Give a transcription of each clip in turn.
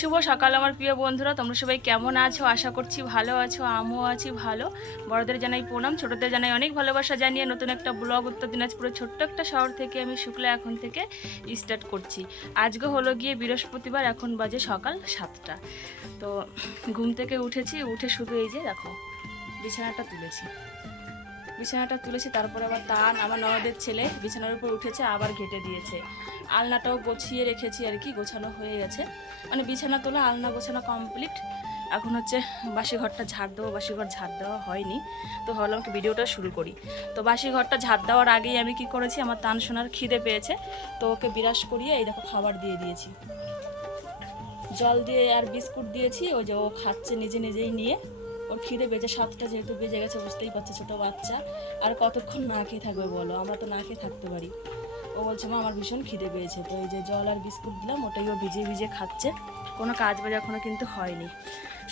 শুভ সকাল আমার প্রিয় বন্ধুরা, তোমরা সবাই কেমন আছো? আশা করছি ভালো আছো, আমিও আছি ভালো। বড়দের জানাই প্রণাম, ছোটদের জানাই অনেক ভালোবাসা জানিয়ে নতুন একটা ব্লগ উত্তর দিনাজপুরের ছোট্ট একটা শহর থেকে আমি শুক্লা এখন থেকে স্টার্ট করছি। আজকে হলো গিয়ে বৃহস্পতিবার, এখন বাজে সকাল 7টা। তো ঘুম থেকে উঠেছি, উঠে শুধু এই যে দেখো বিছানাটা তুলেছি, তারপরে আবার তান আমার ননদের ছেলে বিছানার উপর উঠেছে, আবার ঘেটে দিয়েছে। আলনাটাও গোছিয়ে রেখেছি আর কি, গোছানো হয়ে গেছে, মানে বিছানা তোলা আলনা গোছানো কমপ্লিট। এখন হচ্ছে বাসি ঘরটা ঝাড় দেবো, বাসি ঘর ঝাড় দেওয়া হয়নি, তো ভাবলাম কি ভিডিওটা শুরু করি। তো বাসি ঘরটা ঝাড় দেওয়ার আগেই আমি কি করেছি, আমার তান সোনার খিদে পেয়েছে, তো ওকে বিরাস করিয়ে এই দেখো খাবার দিয়ে দিয়েছি, জল দিয়ে আর বিস্কুট দিয়েছি। ওই যে ও খাচ্ছে নিজে নিজেই নিয়ে, ওর খিদে বেজে 7টা যেহেতু বেজে গেছে, বুঝতেই পারছে ছোটো বাচ্চা আর কতক্ষণ না খেয়ে থাকবে বলো, আমরা তো না খেয়ে থাকতে পারি। ও বলছে মা আমার ভীষণ খিদে পেয়েছে, তো এই যে জল আর বিস্কুট দিলাম, ওটাই ও ভিজিয়ে ভিজিয়ে খাচ্ছে। কোনো কাজ বাজ এখনও কিন্তু হয়নি,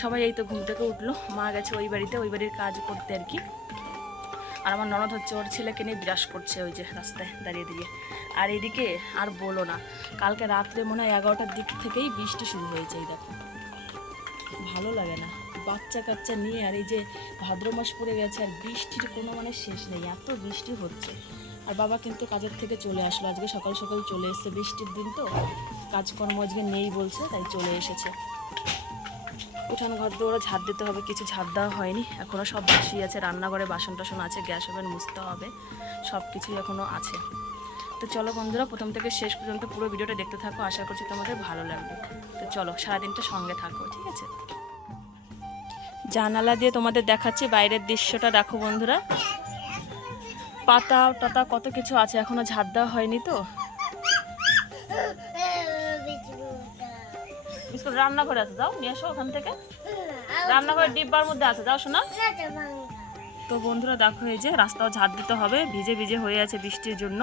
সবাই এই তো ঘুম থেকে উঠলো, মা গেছে ওই বাড়ির কাজ করতে আর কি। আর আমার ননদ হচ্ছে ওর ছেলেকে নিয়ে বিরাস করছে ওই যে রাস্তায় দাঁড়িয়ে দিয়ে। আর এইদিকে আর বলো না, কালকে রাত্রে মনে হয় 11টার দিক থেকেই বৃষ্টি শুরু হয়েছে। এই দেখো ভালো লাগে না, বাচ্চা কাচ্চা নিয়ে, আর এই যে ভাদ্র মাস পড়ে গেছে আর বৃষ্টির কোনো মানে শেষ নেই, এত বৃষ্টি হচ্ছে। আর বাবা কিন্তু কাজের থেকে চলে আসলো, আজকে সকাল সকাল চলে এসেছে, বৃষ্টির দিন তো কাজকর্ম আজকে নেই বলছে, তাই চলে এসেছে। উঠান ঘর দিয়ে ওরা ঝাড় দিতে হবে, কিছু ঝাড় দেওয়া হয়নি এখনও, সব বাসি আছে, রান্নাঘরে বাসন টাসন আছে, গ্যাস ওভেন মুছতে হবে, সব কিছুই এখনও আছে। তো চলো বন্ধুরা, প্রথম থেকে শেষ পর্যন্ত পুরো ভিডিওটা দেখতে থাকো, আশা করছি তোমাদের ভালো লাগবে। তো চলো সারাদিনটা সঙ্গে থাকো, ঠিক আছে। জানালা দিয়ে তোমাদের দেখাচ্ছি বাইরের দৃশ্যটা, দেখো বন্ধুরা, পাতা টাতা কত কিছু আছে, এখনো ঝাড় দেওয়া হয়নি। তো বিস্কুট রান্নাঘরে আছে, যাও নিয়ে আসো ওখান থেকে, রান্নাঘরের ডিব্বার মধ্যে আছে, যাও শোনা। তো বন্ধুরা দেখো, এই যে রাস্তাও ঝাড় দিতে হবে, ভিজে ভিজে হয়ে আছে বৃষ্টির জন্য,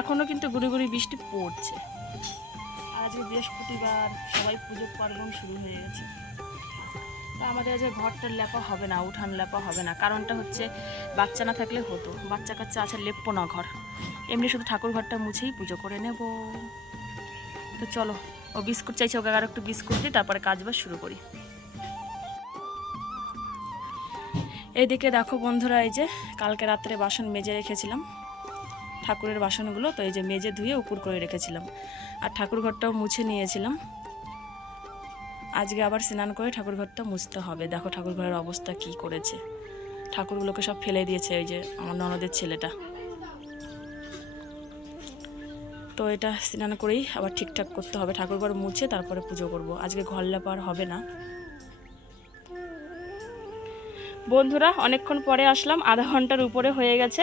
এখনো কিন্তু গুড়ি গুড়ি বৃষ্টি পড়ছে। আর আজকে বৃহস্পতিবার, সবাই পুজো পার্বণ শুরু হয়ে গেছে। তা আমাদের আজকে ঘরটার লেপা হবে না, উঠান লেপা হবে না, কারণটা হচ্ছে বাচ্চা না থাকলে হতো, বাচ্চা কাচ্চা আছে লেপবো না ঘর, এমনি শুধু ঠাকুর ঘরটা মুছেই পুজো করে নেব। তো চলো, ও বিস্কুট চাইছে, ওকে আর একটু বিস্কুট দিই, তারপরে কাজ বাজ শুরু করি। এইদিকে দেখো বন্ধুরা, এই যে কালকে রাত্রে বাসন মেজে রেখেছিলাম, ঠাকুরের বাসনগুলো, তো এই যে মেজে ধুয়ে উপর করে রেখেছিলাম, আর ঠাকুর ঘরটাও মুছে নিয়েছিলাম। আজকে আবার স্নান করে ঠাকুর ঘরটা মুছতে হবে। দেখো ঠাকুর ঘরের অবস্থা কি করেছে, ঠাকুরগুলোকে সব ফেলে দিয়েছে ওই যে আমার ননদের ছেলেটা। তো এটা স্নান করেই আবার ঠিকঠাক করতে হবে, ঠাকুর ঘর মুছে তারপরে পুজো করব, আজকে ঘর লেপার হবে না। বন্ধুরা অনেকক্ষণ পরে আসলাম, আধা ঘন্টার উপরে হয়ে গেছে।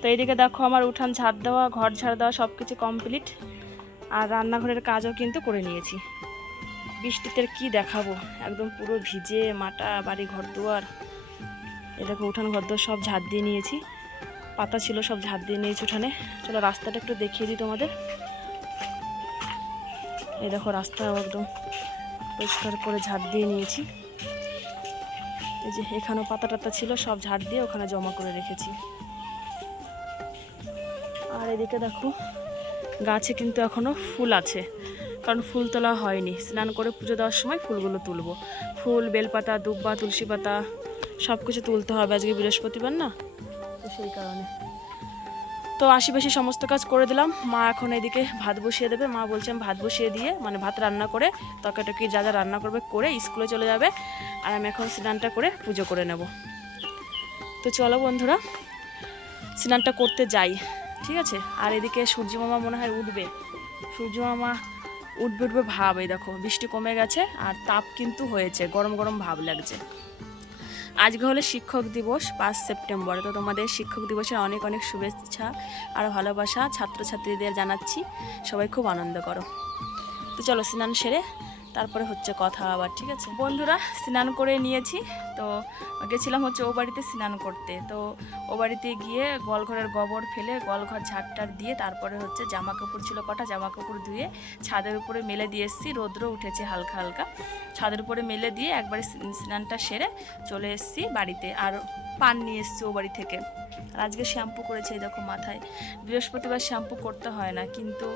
তো এইদিকে দেখো আমার উঠান ঝাড় দেওয়া, ঘর ঝাড় দেওয়া সব কিছু কমপ্লিট, আর রান্নাঘরের কাজও কিন্তু করে নিয়েছি। বৃষ্টিতে কি দেখাবো, একদম পুরো ভিজে মাটা বাড়ি ঘর দুয়ার। এই দেখো উঠান ঘর দুয়ার সব ঝাড় দিয়ে নিয়েছি, পাতা ছিল সব ঝাড় দিয়ে নিয়েছি উঠানে। চলো রাস্তাটা একটু দেখিয়ে দিই তোমাদের। এই দেখো রাস্তা একদম পরিষ্কার করে ঝাড় দিয়ে নিয়েছি। এই যে এখানেও পাতা টাতা ছিল, সব ঝাড় দিয়ে ওখানে জমা করে রেখেছি। আর এদিকে দেখো গাছে কিন্তু এখনো ফুল আছে, কারণ ফুল তোলা হয়নি, স্নান করে পুজো দেওয়ার সময় ফুলগুলো তুলবো। ফুল, বেলপাতা, দুব্বা, তুলসী পাতা সব কিছু তুলতে হবে, আজকে বৃহস্পতিবার না, তো সেই কারণে। তো আশেপাশে সমস্ত কাজ করে দিলাম, মা এখন এদিকে ভাত বসিয়ে দেবে। মা বলছে আমি ভাত বসিয়ে দিয়ে, মানে ভাত রান্না করে তরকারি যা যা রান্না করবে করে স্কুলে চলে যাবে, আর আমি এখন স্নানটা করে পুজো করে নেব। তো চলো বন্ধুরা স্নানটা করতে যাই, ঠিক আছে। আর এদিকে সূর্য মামা মনে হয় উঠবে, সূর্য মামা উঠবে ভাব। এই দেখো বৃষ্টি কমে গেছে আর তাপ কিন্তু হয়েছে, গরম গরম ভাব লাগছে। আজকে হলো শিক্ষক দিবস 5 সেপ্টেম্বর, তো তোমাদের শিক্ষক দিবসের অনেক অনেক শুভেচ্ছা আর ভালোবাসা ছাত্রছাত্রীদের জানাচ্ছি, সবাই খুব আনন্দ করো। তো চলো স্নান সেরে তারপরে হচ্ছে কথা আবার, ঠিক আছে বন্ধুরা। স্নান করে নিয়েছি, তো গেছিলাম হচ্ছে ও বাড়িতে স্নান করতে। তো ও বাড়িতে গিয়ে গোয়ালঘরের গোবর ফেলে গোয়ালঘর ঝাড়টার দিয়ে তারপরে হচ্ছে জামা কাপড় ছিল কটা, জামা কাপড় ধুয়ে ছাদের উপরে মেলে দিয়ে এসেছি, রৌদ্র উঠেছে হালকা হালকা, ছাদের উপরে মেলে দিয়ে একবারে স্নানটা সেরে চলে এসেছি বাড়িতে। আর পান নিয়ে এসেছি ও বাড়ি থেকে, আর আজকে শ্যাম্পু করেছে, এই দেখো মাথায়। বৃহস্পতিবার শ্যাম্পু করতে হয় না, কিন্তু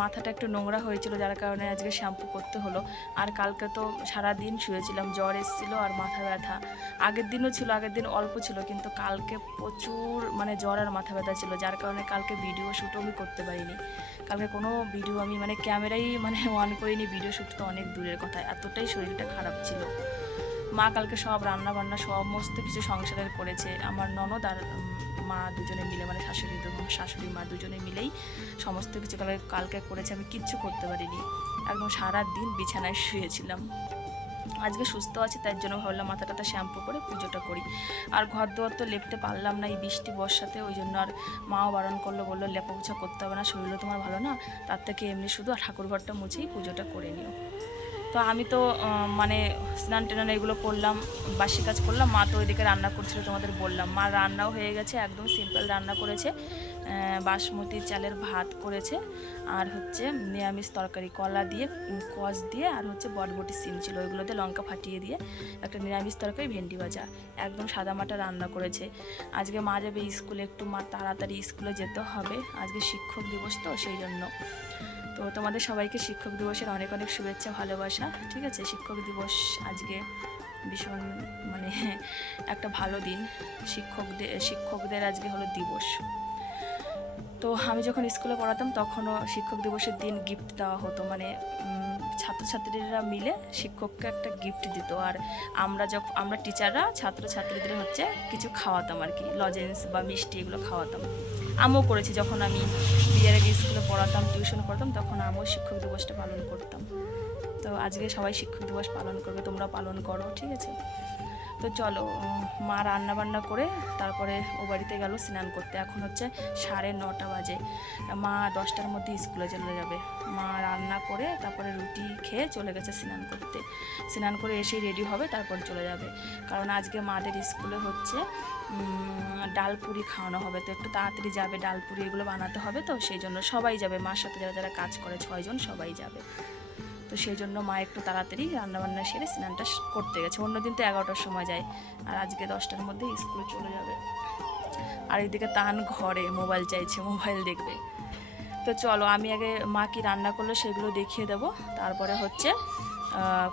মাথাটা একটু নোংরা হয়েছিল, যার কারণে আজকে শ্যাম্পু করতে হলো। আর কালকে তো সারা দিন শুয়েছিলাম, জ্বর এসেছিলো আর মাথা ব্যথা। আগের দিনও ছিল, আগের দিন অল্প ছিল, কিন্তু কালকে প্রচুর মানে জ্বর আর মাথা ব্যথা ছিল, যার কারণে কালকে ভিডিও শ্যুটও আমি করতে পারিনি। কালকে কোনো ভিডিও আমি মানে ক্যামেরাই মানে অন করিনি, ভিডিও শ্যুট তো অনেক দূরের কথা, এতটাই শরীরটা খারাপ ছিল। মা কালকে সব রান্না বান্না সমস্ত কিছু সংসারের করেছে, আমার ননদ আর মা দুজনে মিলে, মানে শাশুড়ি মা দুজনে মিলেই সমস্ত কিছু কালকে করেছে, আমি কিচ্ছু করতে পারিনি, একদম সারা দিন বিছানায় শুয়েছিলাম। আজকে সুস্থ আছি, তাই জন্য ভাবলাম মাথাটাতে শ্যাম্পু করে পুজোটা করি। আর ঘর দুয়ার তো লেপতে পারলাম না এই বৃষ্টি বর্ষাতে, ওই জন্য আর মাও বারণ করলো, বললো লেপা পোছা করতে হবে না, শরীরও তোমার ভালো না, তার থেকে এমনি শুধু ঠাকুর ঘরটা মুছেই পুজোটা করে নিও। তো আমি তো মানে স্নান টেনান এগুলো করলাম, বাসি কাজ করলাম। মা তো ওইদিকে রান্না করছিল, তোমাদের বললাম, মা রান্নাও হয়ে গেছে, একদম সিম্পল রান্না করেছে। বাসমতি চালের ভাত করেছে, আর হচ্ছে নিরামিষ তরকারি, কলা দিয়ে, কষ দিয়ে, আর হচ্ছে বটবটি সিম ছিল, ওইগুলোতে লঙ্কা ফাটিয়ে দিয়ে একটা নিরামিষ তরকারি, ভেন্ডি ভাজা, একদম সাদামাটা রান্না করেছে। আজকে মা যাবে স্কুলে, একটু মা তাড়াতাড়ি স্কুলে যেতে হবে, আজকে শিক্ষক দিবস তো সেই জন্য। তো তোমাদের সবাইকে শিক্ষক দিবসের অনেক অনেক শুভেচ্ছা, ভালোবাসা, ঠিক আছে। শিক্ষক দিবস আজকে ভীষণ মানে একটা ভালো দিন, শিক্ষকদের আজকে হলো দিবস। তো আমি যখন স্কুলে পড়াতাম তখনও শিক্ষক দিবসের দিন গিফট দেওয়া হতো, মানে ছাত্রছাত্রীরা মিলে শিক্ষককে একটা গিফট দিত, আর আমরা টিচাররা ছাত্রছাত্রীদের হচ্ছে কিছু খাওয়াতাম আর কি, লজেন্স বা মিষ্টি এগুলো খাওয়াতাম। আমিও করেছি, যখন আমি বিয়ের আগে স্কুলে পড়াতাম, টিউশন করতাম, তখন আমিও শিক্ষক দিবসটা পালন করতাম। তো আজকে সবাই শিক্ষক দিবস পালন করবে, তোমরা পালন করো, ঠিক আছে। তো চলো, মা রান্না বান্না করে তারপরে ও বাড়িতে গেল স্নান করতে, এখন হচ্ছে 9:30 বাজে, মা 10টার মধ্যে স্কুলে চলে যাবে। মা রান্না করে তারপরে রুটি খেয়ে চলে গেছে স্নান করতে, স্নান করে এসেই রেডি হবে, তারপর চলে যাবে, কারণ আজকে মাদের স্কুলে হচ্ছে ডালপুরি খাওয়ানো হবে, তো একটু তাড়াতাড়ি যাবে, ডালপুরি এগুলো বানাতে হবে, তো সেই জন্য সবাই যাবে, মার সাথে যারা যারা কাজ করে 6 জন সবাই যাবে। তো সেই জন্য মা একটু তাড়াতাড়ি রান্নাবান্না সেরে স্নানটা করতে গেছে, অন্যদিন তো 11টার সময় যায়, আর আজকে 10টার মধ্যে স্কুলে চলে যাবে। আর এইদিকে তাহান ঘরে মোবাইল চাইছে, মোবাইল দেখবে। তো চলো, আমি আগে মা কি রান্না করলো সেগুলো দেখিয়ে দেবো, তারপরে হচ্ছে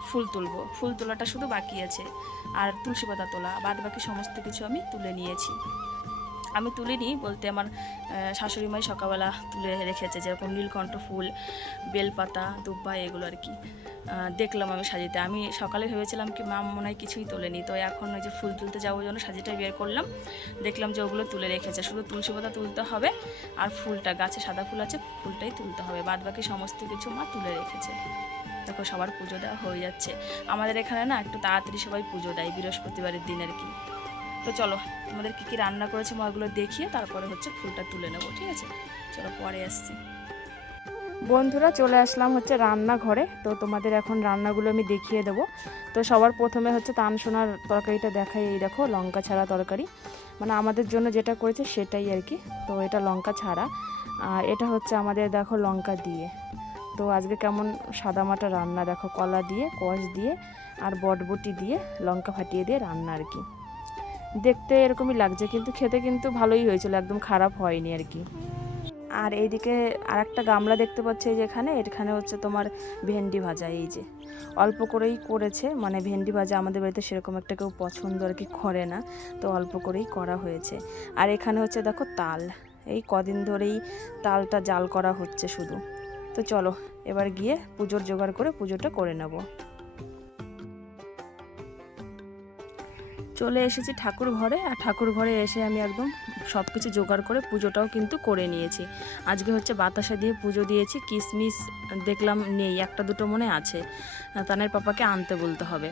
ফুল তুলবো, ফুল তোলাটা শুধু বাকি আছে, আর তুলসী পাতা তোলা, বাদ বাকি সমস্ত কিছু আমি তুলে নিয়েছি। আমি তুলিনি বলতে, আমার শাশুড়ি মাই সকালবেলা তুলে রেখেছে, যেরকম নীলকণ্ঠ ফুল, বেলপাতা, দুব্বা এগুলো আর কি। দেখলাম আমি সাজিতে, আমি সকালে ভেবেছিলাম কি মা মনে হয় কিছুই তোলেনি, তো এখন ওই যে ফুল তুলতে যাবো জন্য সাজিটা বের করলাম, দেখলাম যে ওগুলো তুলে রেখেছে, শুধু তুলসী পাতা তুলতে হবে, আর ফুলটা গাছে সাদা ফুল আছে, ফুলটাই তুলতে হবে, বাদ বাকি সমস্ত কিছু মা তুলে রেখেছে। দেখো সবার পুজো দেওয়া হয়ে যাচ্ছে, আমাদের এখানে না একটু তাড়াতাড়ি সবাই পুজো দেয় বৃহস্পতিবারের দিন আর কি। তো চলো, তোমাদের কী কী রান্না করেছে মা ওগুলো দেখিয়ে তারপরে হচ্ছে ফুলটা তুলে নেবো, ঠিক আছে। চলো পরে আসছি। বন্ধুরা, চলে আসলাম হচ্ছে রান্নাঘরে, তো তোমাদের এখন রান্নাগুলো আমি দেখিয়ে দেবো। তো সবার প্রথমে হচ্ছে তানসোনার তরকারিটা দেখাই, এই দেখো লঙ্কা ছাড়া তরকারি, মানে আমাদের জন্য যেটা করেছে সেটাই আর কি। তো এটা লঙ্কা ছাড়া, আর এটা হচ্ছে আমাদের দেখো লঙ্কা দিয়ে। তো আজকে কেমন সাদামাটা রান্না, দেখো কলা দিয়ে, কষ দিয়ে, আর বটবটি দিয়ে, লঙ্কা ফাটিয়ে দিয়ে রান্না আর কি। দেখতে এরকমই লাগছে, কিন্তু খেতে কিন্তু ভালোই হয়েছিল, একদম খারাপ হয়নি আর কি। আর এইদিকে আর একটা গামলা দেখতে পাচ্ছি, এখানে হচ্ছে তোমার ভেন্ডি ভাজা, এই যে অল্প করেই করেছে, মানে ভেন্ডি ভাজা আমাদের বাড়িতে সেরকম একটা কেউ পছন্দ আর কি করে না, তো অল্প করেই করা হয়েছে। আর এখানে হচ্ছে দেখো তাল, এই কদিন ধরেই তালটা জাল করা হচ্ছে শুধু। তো চলো এবার গিয়ে পুজোর জোগাড় করে পুজোটা করে নেব। চলে এসেছি ঠাকুর ঘরে, আর ঠাকুর ঘরে এসে আমি একদম সব কিছু জোগাড় করে পুজোটাও কিন্তু করে নিয়েছি। আজকে হচ্ছে বাতাসা দিয়ে পুজো দিয়েছি, কিশমিশ দেখলাম নেই, একটা দুটো মনে আছে, তানের পাপাকে আনতে বলতে হবে।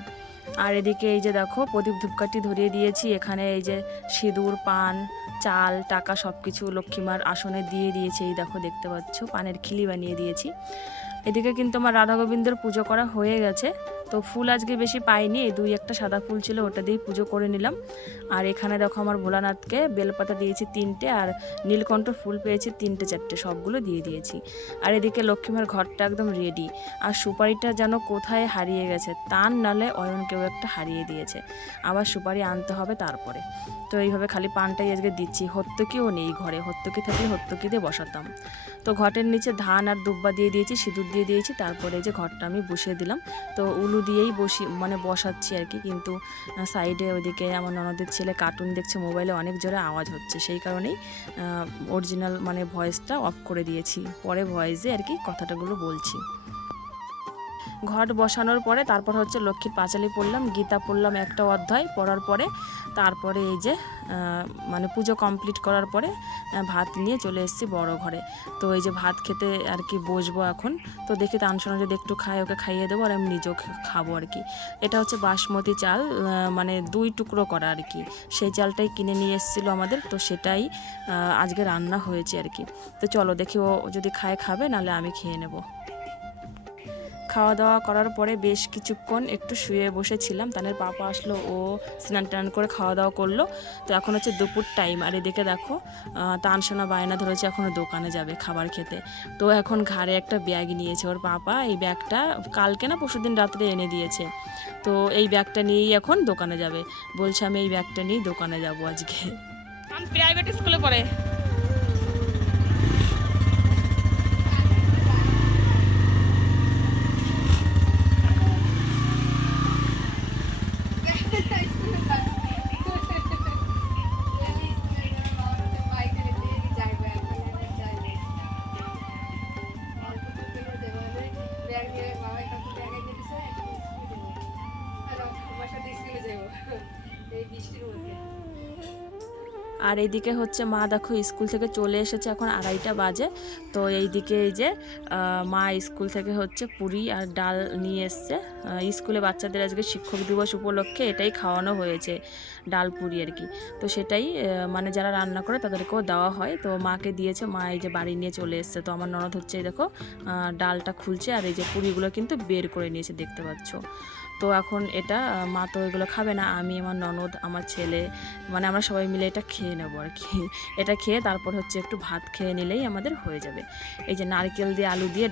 আর এদিকে এই যে দেখো প্রদীপ ধূপকাঠি ধরিয়ে দিয়েছি, এখানে এই যে সিঁদুর, পান, চাল, টাকা সব কিছু লক্ষ্মীমার আসনে দিয়ে দিয়েছি, এই দেখো দেখতে পাচ্ছ পানের খিলি বানিয়ে দিয়েছি। এদিকে কিন্তু আমার রাধা গোবিন্দের পুজো করা হয়ে গেছে, তো ফুল আজকে বেশি পাইনি, এই 2-1টা সাদা ফুল ছিল, ওটা দিয়ে পুজো করে নিলাম। আর এখানে দেখো আমার ভোলানাথকে বেলপাতা দিয়েছি 3টে, আর নীলকণ্ঠ ফুল পেয়েছি 3-4টে, সবগুলো দিয়ে দিয়েছি। আর এদিকে লক্ষ্মীমার ঘরটা একদম রেডি। আর সুপারিটা যেন কোথায় হারিয়ে গেছে, তার নালে অয়ন কেউ একটা হারিয়ে দিয়েছে, আবার সুপারি আনতে হবে তারপরে। তো এইভাবে খালি পানটাই আজকে দিচ্ছি। হত্যকিও নেই ঘরে, হত্যকি থাকলে হত্যকি দিয়ে বসাতাম। তো ঘটের নিচে ধান আর দুব্বা দিয়ে দিয়েছি, সিঁদুর দিয়ে দিয়েছি, তারপরে যে ঘরটা আমি বসিয়ে দিলাম। তো উলু দিয়েই বসাচ্ছি আর কি, কিন্তু সাইডে ওইদিকে আমার ননদের ছেলে কার্টুন দেখছে মোবাইলে, অনেক জোরে আওয়াজ হচ্ছে, সেই কারণেই অরিজিনাল ভয়েসটা অফ করে দিয়েছি, পরে ভয়েসে আর কি কথাটাগুলো বলছি। ঘট বসানোর পরে তারপর হচ্ছে লক্ষ্মীর পাঁচালি পড়লাম, গীতা পড়লাম 1টা অধ্যায়, পড়ার পরে তারপরে এই যে পুজো কমপ্লিট করার পরে ভাত নিয়ে চলে এসেছি বড় ঘরে। তো এই যে ভাত খেতে আর কি বসবো এখন। তো দেখি তানসোনা যদি একটু খায়, ওকে খাইয়ে দেবো, আর আমি নিজেও খাবো আর কি। এটা হচ্ছে বাসমতি চাল, 2 টুকরো করা আর কি, সেই চালটাই কিনে নিয়ে এসেছিলো আমাদের, তো সেটাই আজকে রান্না হয়েছে আর কি। তো চলো দেখি, ও যদি খাবে, নাহলে আমি খেয়ে নেবো। খাওয়া দাওয়া করার পরে বেশ কিছুক্ষণ একটু শুয়ে বসেছিলাম, তানের পাপা আসলো, ও স্নান টান করে খাওয়া দাওয়া করলো। তো এখন হচ্ছে দুপুর টাইম, আর এদিকে দেখো তানসোনা বায়না ধরেছে এখনও দোকানে যাবে খাবার খেতে। তো এখন ঘাড়ে একটা ব্যাগ নিয়েছে ওর পাপা, এই ব্যাগটা কালকে না পরশুদিন রাত্রে এনে দিয়েছে। তো এই ব্যাগটা নিয়েই এখন দোকানে যাবে, বলছে আমি এই ব্যাগটা নিয়েই দোকানে যাবো আজকে। প্রাইভেট স্কুলে পড়ে। আর এইদিকে হচ্ছে মা দেখো স্কুল থেকে চলে এসেছে, এখন 2:30 বাজে। তো এইদিকে এই যে মা স্কুল থেকে হচ্ছে পুরি আর ডাল নিয়ে এসছে। স্কুলে বাচ্চাদের আজকে শিক্ষক দিবস উপলক্ষে এটাই খাওয়ানো হয়েছে, ডাল পুরি আর কি। তো সেটাই যারা রান্না করে তাদেরকেও দেওয়া হয়। তো মাকে দিয়েছে, মা এই যে বাড়ি নিয়ে চলে এসছে। তো আমার ননদ হচ্ছে এই দেখো ডালটা খুলছে, আর এই যে পুরিগুলো কিন্তু বের করে নিয়েছে, দেখতে পাচ্ছ। তো এখন এটা মা তো এগুলো খাবে না, আমি, আমার ননদ, আমার ছেলে, আমরা সবাই মিলে এটা খেয়ে নেবো আর কি। এটা খেয়ে তারপর হচ্ছে একটু ভাত খেয়ে নিলেই আমাদের হয়ে যাবে। এই যে নারকেল দিয়ে আলু দিয়ে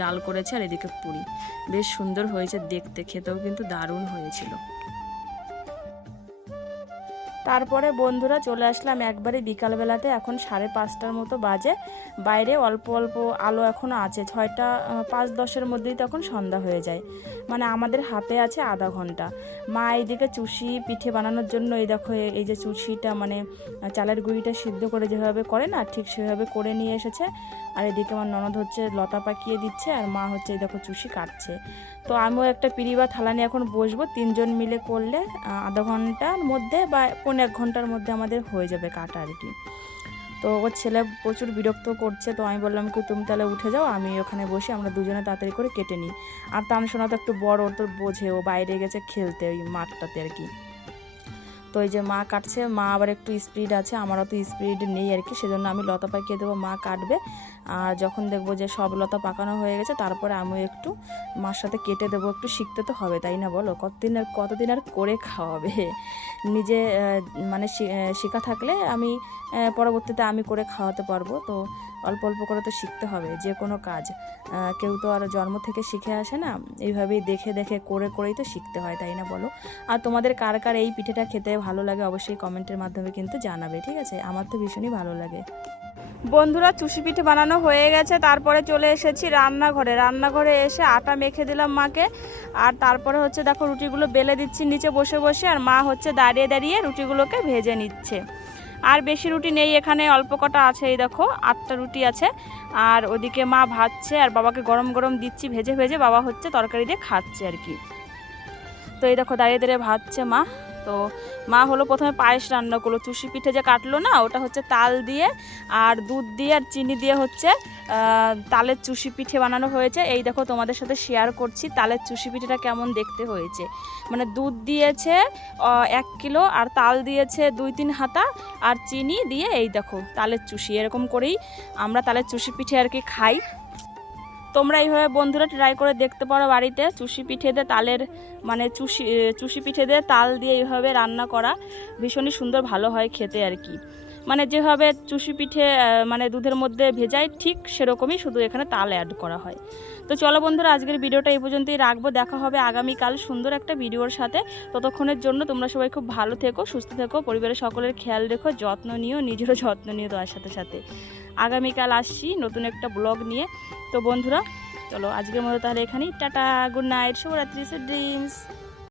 ডাল করেছে, আর এদিকে পুরি, বেশ সুন্দর হয়েছে দেখতে, খেতেও কিন্তু দারুণ হয়েছিল। তারপরে বন্ধুরা চলে আসলাম একবারে বিকালবেলাতে, এখন 5:30টার মতো বাজে। বাইরে অল্প অল্প আলো এখনও আছে, 6টা 5-10-এর মধ্যেই তখন সন্ধ্যা হয়ে যায়। আমাদের হাতে আছে আধা ঘন্টা। মা এইদিকে চুষি পিঠে বানানোর জন্য এই দেখো এই যে চুষিটা চালের গুঁড়িটা সিদ্ধ করে যেভাবে করে না, ঠিক সেভাবে করে নিয়ে এসেছে। আর এদিকে আমার ননদ হচ্ছে লতা পাকিয়ে দিচ্ছে, আর মা হচ্ছে এই দেখো চুষি কাটছে। তো আমিও একটা পিঁড়ি বা থালা নিয়ে এখন বসবো, 3জন মিলে করলে আধা ঘন্টার মধ্যে বা 1 ঘন্টার মধ্যে আমাদের হয়ে যাবে কাটা আর কি। তো ওর ছেলে প্রচুর বিরক্ত করছে, তো আমি বললাম কি তুমি তাহলে উঠে যাও, আমি ওখানে বসে আমরা দুজনে তাড়াতাড়ি করে কেটে নিই। আর তানসোনা তো একটু বড়, ওর তো বোঝে, ও বাইরে গেছে খেলতে ওই মাঠটাতে আর কি। তো এই যে মা কাটছে, মা আবার একটু স্পিড আছে, আমারও তো স্পিড নেই আর কি, সেজন্য আমি লতা পাকিয়ে দেবো, মা কাটবে। আর যখন দেখবো যে সব লতা পাকানো হয়ে গেছে, তারপরে আমি একটু মার সাথে কেটে দেবো, একটু শিখতে তো হবে তাই না বলো, কতদিন আর করে খাওয়াবে। নিজে শেখা থাকলে আমি পরবর্তীতে আমি করে খাওয়াতে পারবো। তো অল্প অল্প করে তো শিখতে হবে যে কোনো কাজ, কেউ তো আর জন্ম থেকে শিখে আসে না, এইভাবেই দেখে দেখে করেই তো শিখতে হয় তাই না বলো। আর তোমাদের কার কার এই পিঠেটা খেতে ভালো লাগে অবশ্যই কমেন্টের মাধ্যমে কিন্তু জানাবে, ঠিক আছে? আমার তো ভীষণই ভালো লাগে। বন্ধুরা চুষি পিঠে বানানো হয়ে গেছে, তারপরে চলে এসেছি রান্নাঘরে এসে আটা মেখে দিলাম মাকে। আর তারপরে হচ্ছে দেখো রুটিগুলো বেলে দিচ্ছি নিচে বসে বসে, আর মা হচ্ছে দাঁড়িয়ে দাঁড়িয়ে রুটিগুলোকে ভেজে নিচ্ছে। আর বেশি রুটি নেই এখানে, অল্প কটা আছে, এই দেখো 8টা রুটি আছে। আর ওদিকে মা ভাজছে, আর বাবাকে গরম গরম দিচ্ছি ভেজে ভেজে, বাবা হচ্ছে তরকারি দিয়ে খাচ্ছে আর কি। তো এই দেখো দাঁড়িয়ে দাঁড়িয়ে ভাজছে মা। তো মা হলো প্রথমে পায়েস রান্না করলো, চুষি পিঠে যে কাটলো না, ওটা হচ্ছে তাল দিয়ে আর দুধ দিয়ে আর চিনি দিয়ে হচ্ছে তালের চুষি পিঠে বানানো হয়েছে। এই দেখো তোমাদের সাথে শেয়ার করছি তালের চুষি পিঠেটা কেমন দেখতে হয়েছে। দুধ দিয়েছে 1 কিলো, আর তাল দিয়েছে 2-3 হাতা, আর চিনি দিয়ে এই দেখো তালের চুষি, এরকম করেই আমরা তালের চুষি পিঠে আর কি খাই। তোমরা এইভাবে বন্ধুরা ট্রাই করে দেখতে পারো বাড়িতে। চুষি পিঠে দিয়ে তালের মানে চুষি পিঠে দিয়ে তাল দিয়ে এইভাবে রান্না করা ভীষণই সুন্দর ভালো হয় খেতে আর কি। মানে যেভাবে চুষি পিঠে মানে দুধের মধ্যে ভেজায় ঠিক সেরকমই, শুধু এখানে তাল অ্যাড করা হয়। তো চলো বন্ধুরা, আজকের ভিডিওটা এই পর্যন্তই রাখবো। দেখা হবে আগামীকাল সুন্দর একটা ভিডিওর সাথে। ততক্ষণের জন্য তোমরা সবাই খুব ভালো থেকো, সুস্থ থেকো, পরিবারের সকলের খেয়াল রেখো, যত্ন নিও, নিজেরও যত্ন নিও তার সাথে সাথে। আগামীকাল আসছি নতুন একটা ব্লগ নিয়ে। তো বন্ধুরা চলো আজকের মতো তাহলে এখানেই টাটা, গুড নাইট, শুভরাত্রি, সুইট ড্রিমস।